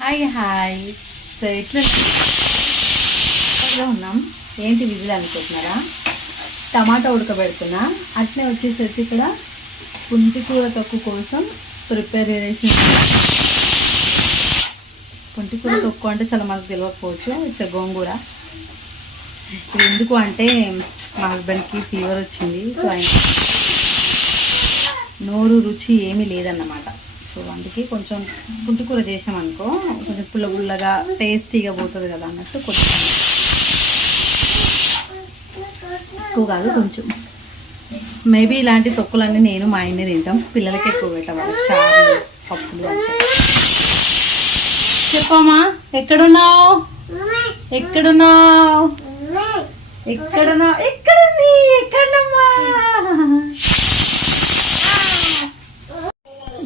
Hi hi so ఎట్లా ఉన్నాం. ఏంటి విజిల్ అనుకుంటున్నారా? టమాటా ఉడకబెడుతున్నా. అట్లే వచ్చేసరికి ఇక్కడ పుంటి కూర తొక్కు కోసం ప్రిపేర్ చేసి పుంటి కూర తొక్కు అంటే చాలా మనకు తెలియకపోవచ్చు. ఇట్స్ గోంగూర. ఎందుకు అంటే మా హస్బెండ్కి ఫీవర్ వచ్చింది. సో ఆయన నోరు రుచి ఏమీ లేదన్నమాట. సో అందుకే కొంచెం పుంటికూర చేసాం అనుకో కొంచెం పుల్ల పుల్లగా టేస్టీగా పోతుంది కదా అన్నట్టు కొంచెం. ఎక్కువ కాదు కొంచెం. మేబీ ఇలాంటి తొక్కులన్నీ నేను మా ఆయనే తింటాం. పిల్లలకి ఎక్కువ పెట్టవాలి చారు పప్పులు చెప్పమ్మా ఎక్కడున్నావు? ఎక్కడున్నావు? ఎక్కడున్నావు?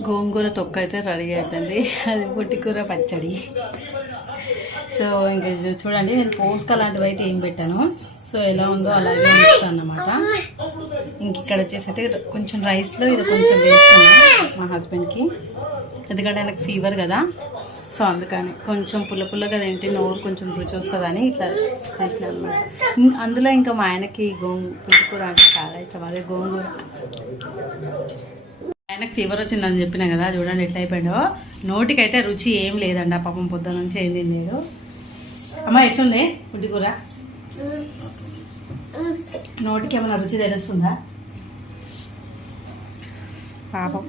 గోంగూర తొక్క అయితే రెడీ అయిపోయింది. అది పుట్టికూర పచ్చడి. సో ఇంకా ఇది చూడండి నేను పోస్క లాంటివి అయితే ఏం పెట్టాను. సో ఎలా ఉందో అలాగే ఉంచుతాను అన్నమాట. ఇంక ఇక్కడ వచ్చేసి అయితే కొంచెం రైస్లో ఇది కొంచెం వేస్తాను మా హస్బెండ్కి. ఎందుకంటే ఆయనకు ఫీవర్ కదా. సో అందుకని కొంచెం పుల్ల పుల్లగా తింటే నోరు కొంచెం రుచి వస్తుందని ఇట్లా చేసిన అనమాట అందులో ఇంకా మా ఆయనకి గోంగూ పుట్టుకూర అంటే చాలా ఇష్టం. అదే గోంగూర. ఆయనకు ఫీవర్ వచ్చిందని చెప్పిన కదా చూడండి ఎట్లా అయిపోయాడో నోటికైతే రుచి ఏం లేదండి ఆ పాపం పొద్దున నుంచి ఏం తినలేదు. అమ్మ ఎట్లుంది పుట్టి కూర? నోటికి ఏమైనా రుచి తెలుస్తుందా? పాపం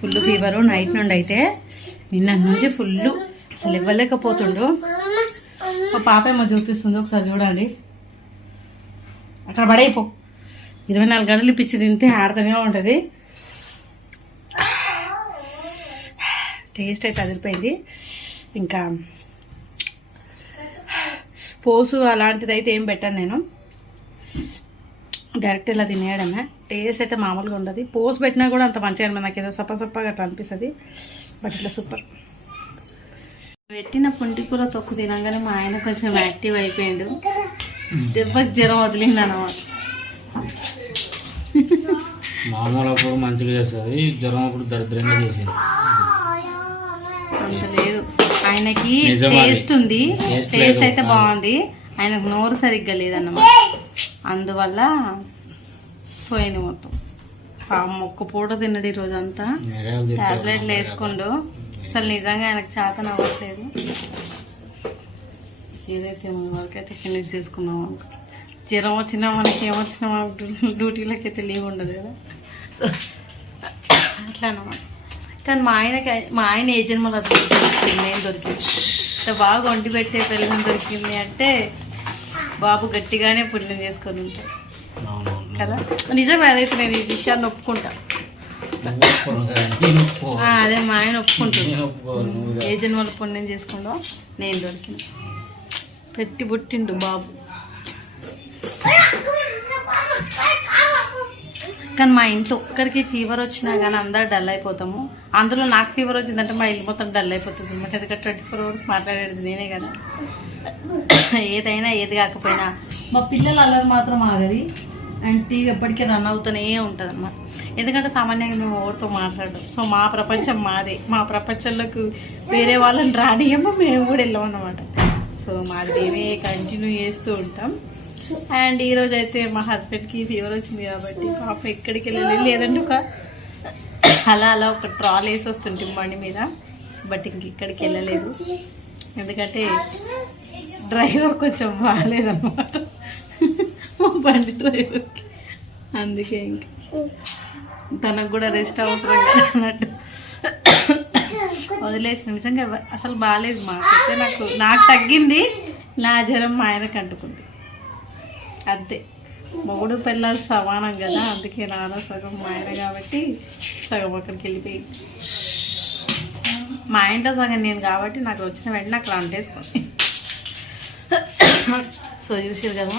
ఫుల్ ఫీవరు నైట్ నుండి అయితే నిన్న నుంచి ఫుల్ అసలు ఇవ్వలేకపోతుండు. మా పాప ఏమో చూపిస్తుంది ఒకసారి చూడండి. అక్కడ పడైపో ఇరవై నాలుగు గంటలు పిచ్చి తింటే ఆడుతూనే ఉంటుంది. టేస్ట్ అయితే అదిరిపోయింది. ఇంకా పోసు అలాంటిది అయితే ఏం పెట్టాను నేను. డైరెక్ట్ ఇలా తినేయడమే. టేస్ట్ అయితే మామూలుగా ఉండదు. పోసు పెట్టినా కూడా అంత మంచిగా నాకు ఏదో సప్ప సప్పగా అట్లా అనిపిస్తుంది. బట్ ఇట్లా సూపర్ పెట్టిన పుంటి కూర తొక్కు తినగానే మా ఆయన కొంచెం యాక్టివ్ అయిపోయాడు. దెబ్బకి జ్వరం వదిలింది అన్నమాట మామూలు అప్పుడు మంచిగా చేస్తుంది. జ్వరం అప్పుడు దరిద్రంగా చేసేది. ఆయనకి. టేస్ట్ ఉంది. టేస్ట్. అయితే బాగుంది. ఆయనకు నోరు సరిగ్గా లేదన్నమాట. అందువల్ల పోయింది మొత్తం. పాపం ఒక్క పూట తిన్నడు ఈ రోజు అంతా నిజాలు చెప్తే టాబ్లెట్లు వేసుకుండు. అసలు నిజంగా ఆయనకు చేతన అవ్వట్లేదు ఏదైతే మన వరకైతే ఫినిష్ చేసుకున్నాం అనుకో. జ్వరం వచ్చినా మనకి ఏమొచ్చినా మన డ్యూటీలకి అయితే లీవ్ ఉండదు కదా. అట్లా అన్నమాట. కానీ మా ఆయనకి మా ఆయన ఏ జన్మలో దొరికింది? నేను దొరికింది? ఇంత బాగా వండి పెట్టే పిల్లలు దొరికింది అంటే బాబు గట్టిగానే పుణ్యం చేసుకొని ఉంటాడు. కదా? నిజమే అదైతే నేను ఈ విషయాన్ని ఒప్పుకుంటా. అదే మా ఆయన ఒప్పుకుంటుంది. ఏ జన్మలో పుణ్యం చేసుకుందో నేను దొరికిన పెట్టి పుట్టిండు బాబు. కానీ మా ఇంట్లో ఒక్కరికి ఫీవర్ వచ్చినా కానీ అందరు డల్ అయిపోతాము. అందులో నాకు ఫీవర్ వచ్చిందంటే మా ఇల్లు మొత్తం డల్ అయిపోతుంది అనమాట ఎందుకంటే ట్వంటీ ఫోర్ అవర్స్ మాట్లాడేది నేనే కదా. ఏదైనా ఏది కాకపోయినా మా పిల్లల అల్లరి మాత్రం ఆగది. అండ్ టీవీ ఎప్పటికీ రన్ అవుతూనే ఉంటుంది అనమాట ఎందుకంటే సామాన్యంగా మేము ఎవరితో మాట్లాడడం. సో మా ప్రపంచం మాదే. మా ప్రపంచంలోకి వేరే వాళ్ళని రానియమో మేము కూడా వెళ్ళాం అనమాట సో మాది మేమే కంటిన్యూ చేస్తూ ఉంటాం. అండ్ ఈరోజు అయితే మా హస్బెండ్కి ఫీవర్ వచ్చింది కాబట్టి పాప ఎక్కడికి వెళ్ళలేదు. లేదంటే ఒక అలా అలా ఒక ట్రాల్ వేసి వస్తుంటే బండి మీద. బట్ ఇంక ఇక్కడికి వెళ్ళలేదు. ఎందుకంటే డ్రైవర్ కొంచెం బాగాలేదన్నమాట. మా బండి డ్రైవర్కి. అందుకే ఇంక తనకు కూడా రెస్ట్ అవసరం కదా అన్నట్టు. వదిలేసిన నిజంగా అసలు బాగాలేదు మాకైతే నాకు నాకు తగ్గింది. నా జ్వరం మా ఆయనకు అంటుకుంది. అంతే. మొగుడు పిల్లలు సమానం కదా అందుకే నాన్న సగం మా ఆయన కాబట్టి సగం అక్కడికి వెళ్ళిపోయింది మా ఇంట్లో సగం నేను కాబట్టి నాకు వచ్చిన వెంటనే అక్కడ అంటేసుకుంది సో చూసారు కదా?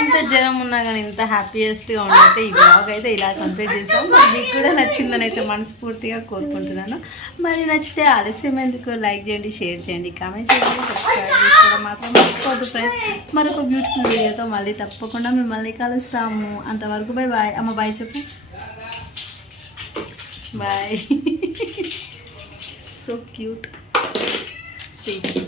ఇంత జ్వరం ఉన్నా కానీ ఇంత హ్యాపీయెస్ట్గా ఉండైతే ఈ బ్లాగ్ అయితే ఇలా కంప్లీట్ చేసాం. మీకు కూడా నచ్చిందని అయితే మనస్ఫూర్తిగా కోరుకుంటున్నాను. మరి నచ్చితే ఆలస్యం ఎందుకు? లైక్ చేయండి షేర్ చేయండి కామెంట్ చేయండి సబ్స్క్రైబ్ చేసుకోవడం మాత్రం మర్చిపోద్దు ఫ్రెండ్స్ మరొక బ్యూటిఫుల్ వీడియోతో మళ్ళీ తప్పకుండా మిమ్మల్ని కలుస్తాము. అంతవరకు బై బాయ్ అమ్మ బాయ్ చెప్పు. Bye so cute sweet you